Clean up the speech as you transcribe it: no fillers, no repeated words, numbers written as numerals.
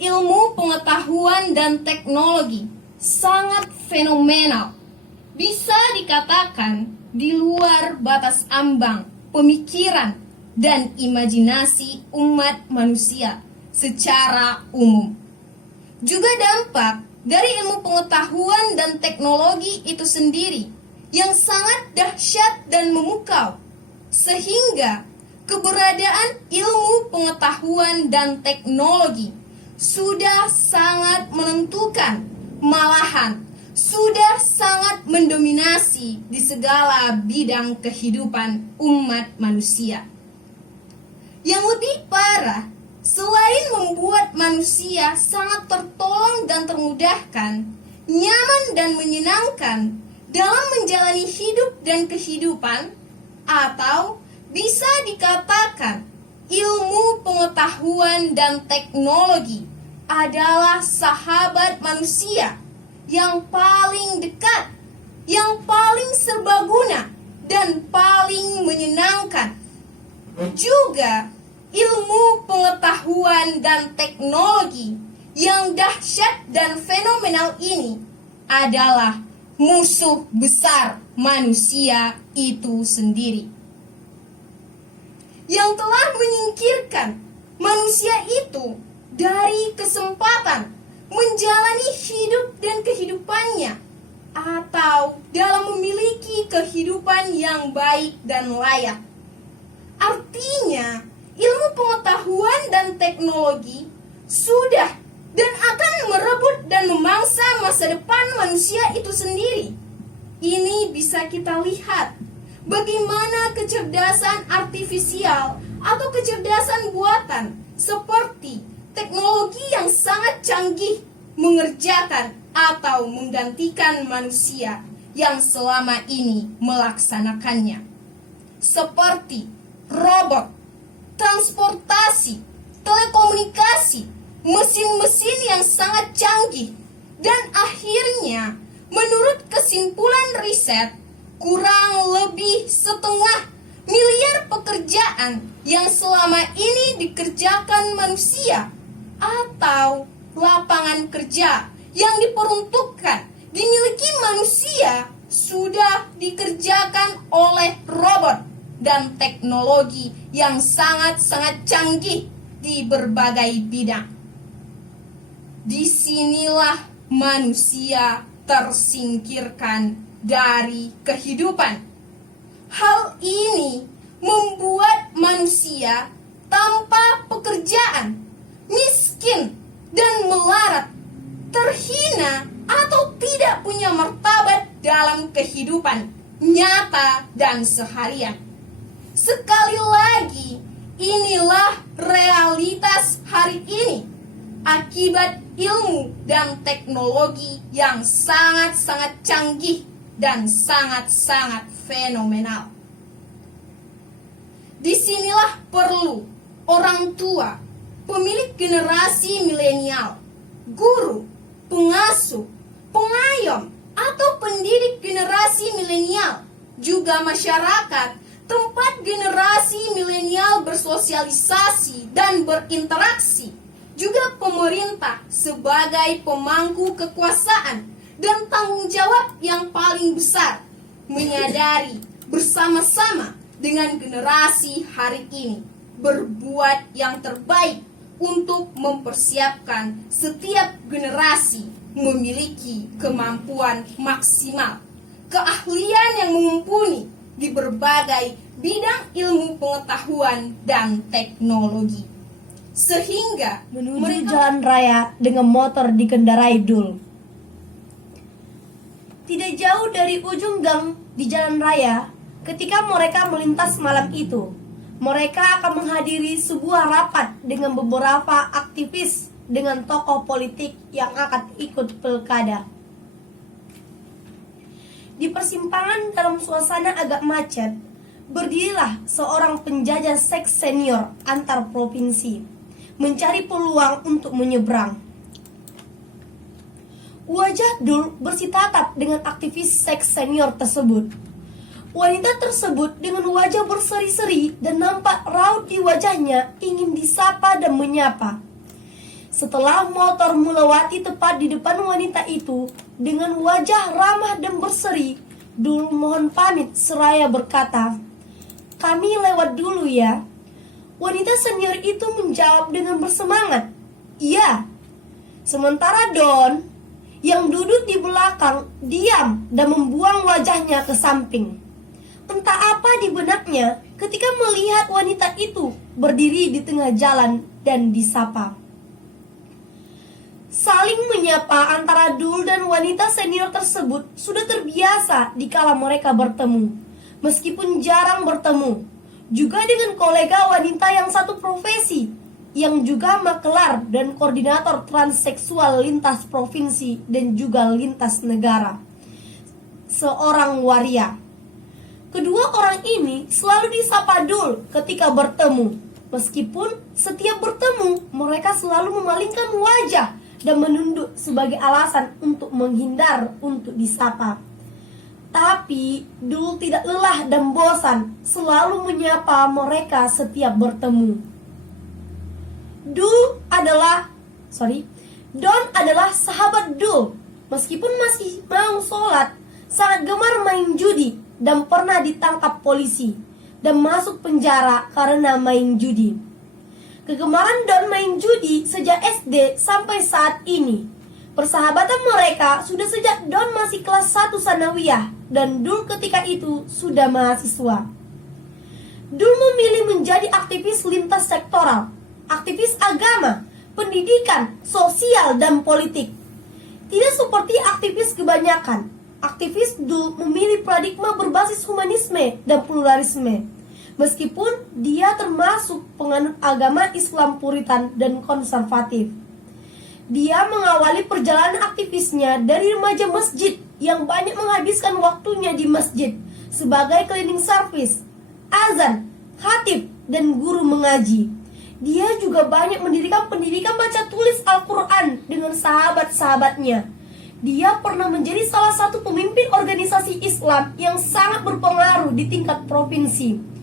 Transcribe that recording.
ilmu pengetahuan dan teknologi sangat fenomenal. Bisa dikatakan di luar batas ambang pemikiran dan imajinasi umat manusia secara umum. Juga dampak dari ilmu pengetahuan dan teknologi itu sendiri yang sangat dahsyat dan memukau, sehingga keberadaan ilmu pengetahuan dan teknologi sudah sangat menentukan, malahan sudah sangat mendominasi di segala bidang kehidupan umat manusia. Yang lebih parah, selain membuat manusia sangat tertolong dan termudahkan, nyaman dan menyenangkan dalam menjalani hidup dan kehidupan, atau bisa dikatakan ilmu pengetahuan dan teknologi adalah sahabat manusia yang paling dekat, yang paling serbaguna, dan paling menyenangkan. Juga ilmu pengetahuan dan teknologi yang dahsyat dan fenomenal ini adalah musuh besar manusia itu sendiri, yang telah menyingkirkan manusia itu dari kesempatan menjalani hidup dan kehidupannya, atau dalam memiliki kehidupan yang baik dan layak. Artinya, ilmu pengetahuan dan teknologi sudah dan akan merebut dan memangsa masa depan manusia itu sendiri. Ini bisa kita lihat bagaimana kecerdasan artifisial atau kecerdasan buatan seperti teknologi yang sangat canggih mengerjakan atau menggantikan manusia yang selama ini melaksanakannya. Seperti robot, transportasi, telekomunikasi, mesin-mesin yang sangat canggih, dan akhirnya menurut kesimpulan riset, kurang lebih 1,5 miliar pekerjaan yang selama ini dikerjakan manusia atau lapangan kerja yang diperuntukkan dimiliki manusia sudah dikerjakan oleh robot dan teknologi yang sangat-sangat canggih di berbagai bidang. Disinilah manusia tersingkirkan dari kehidupan. Hal ini membuat manusia tanpa pekerjaan, miskin dan melarat, terhina atau tidak punya martabat dalam kehidupan nyata dan seharian. Sekali lagi, inilah realitas hari ini akibat ilmu dan teknologi yang sangat-sangat canggih dan sangat-sangat fenomenal. Disinilah perlu orang tua, pemilik generasi milenial, guru, pengasuh, pengayom, atau pendidik generasi milenial, juga masyarakat tempat generasi milenial bersosialisasi dan berinteraksi, juga pemerintah sebagai pemangku kekuasaan dan tanggung jawab yang paling besar, menyadari bersama-sama dengan generasi hari ini berbuat yang terbaik untuk mempersiapkan setiap generasi memiliki kemampuan maksimal, keahlian yang mumpuni di berbagai bidang ilmu pengetahuan dan teknologi, sehingga menuju jalan raya dengan motor dikendarai dul. Tidak jauh dari ujung gang di jalan raya, ketika mereka melintas malam itu, mereka akan menghadiri sebuah rapat dengan beberapa aktivis dengan tokoh politik yang akan ikut pilkada. Di persimpangan dalam suasana agak macet, berdirilah seorang penjajah seks senior antar provinsi, mencari peluang untuk menyeberang. Wajah Dul bersitatap dengan aktivis seks senior tersebut. Wanita tersebut dengan wajah berseri-seri dan nampak raut di wajahnya ingin disapa dan menyapa. Setelah motor melewati tepat di depan wanita itu, dengan wajah ramah dan berseri, Dul mohon pamit seraya berkata, "Kami lewat dulu ya." Wanita senior itu menjawab dengan bersemangat, "Iya." Sementara Don, yang duduk di belakang, diam dan membuang wajahnya ke samping. Entah apa di benaknya ketika melihat wanita itu berdiri di tengah jalan dan disapa. Saling menyapa antara Dul dan wanita senior tersebut sudah terbiasa dikala mereka bertemu, meskipun jarang bertemu. Juga dengan kolega wanita yang satu profesi, yang juga makelar dan koordinator transseksual lintas provinsi dan juga lintas negara, seorang waria. Kedua orang ini selalu disapa Dul ketika bertemu. Meskipun setiap bertemu, mereka selalu memalingkan wajah dan menunduk sebagai alasan untuk menghindar untuk disapa. Tapi Dul tidak lelah dan bosan, selalu menyapa mereka setiap bertemu. Don adalah sahabat Dul. Meskipun masih mau sholat, sangat gemar main judi dan pernah ditangkap polisi dan masuk penjara karena main judi. Kegemaran Don main judi sejak SD sampai saat ini. Persahabatan mereka sudah sejak Don masih kelas 1 sanawiyah dan Dul ketika itu sudah mahasiswa. Dul memilih menjadi aktivis lintas sektoral, aktivis agama, pendidikan, sosial, dan politik. Tidak seperti aktivis kebanyakan, aktivis Dul memilih paradigma berbasis humanisme dan pluralisme. Meskipun dia termasuk penganut agama Islam Puritan dan konservatif. Dia mengawali perjalanan aktivisnya dari remaja masjid yang banyak menghabiskan waktunya di masjid sebagai cleaning service, azan, khatib, dan guru mengaji. Dia juga banyak mendirikan pendidikan baca tulis Al-Quran dengan sahabat-sahabatnya. Dia pernah menjadi salah satu pemimpin organisasi Islam yang sangat berpengaruh di tingkat provinsi.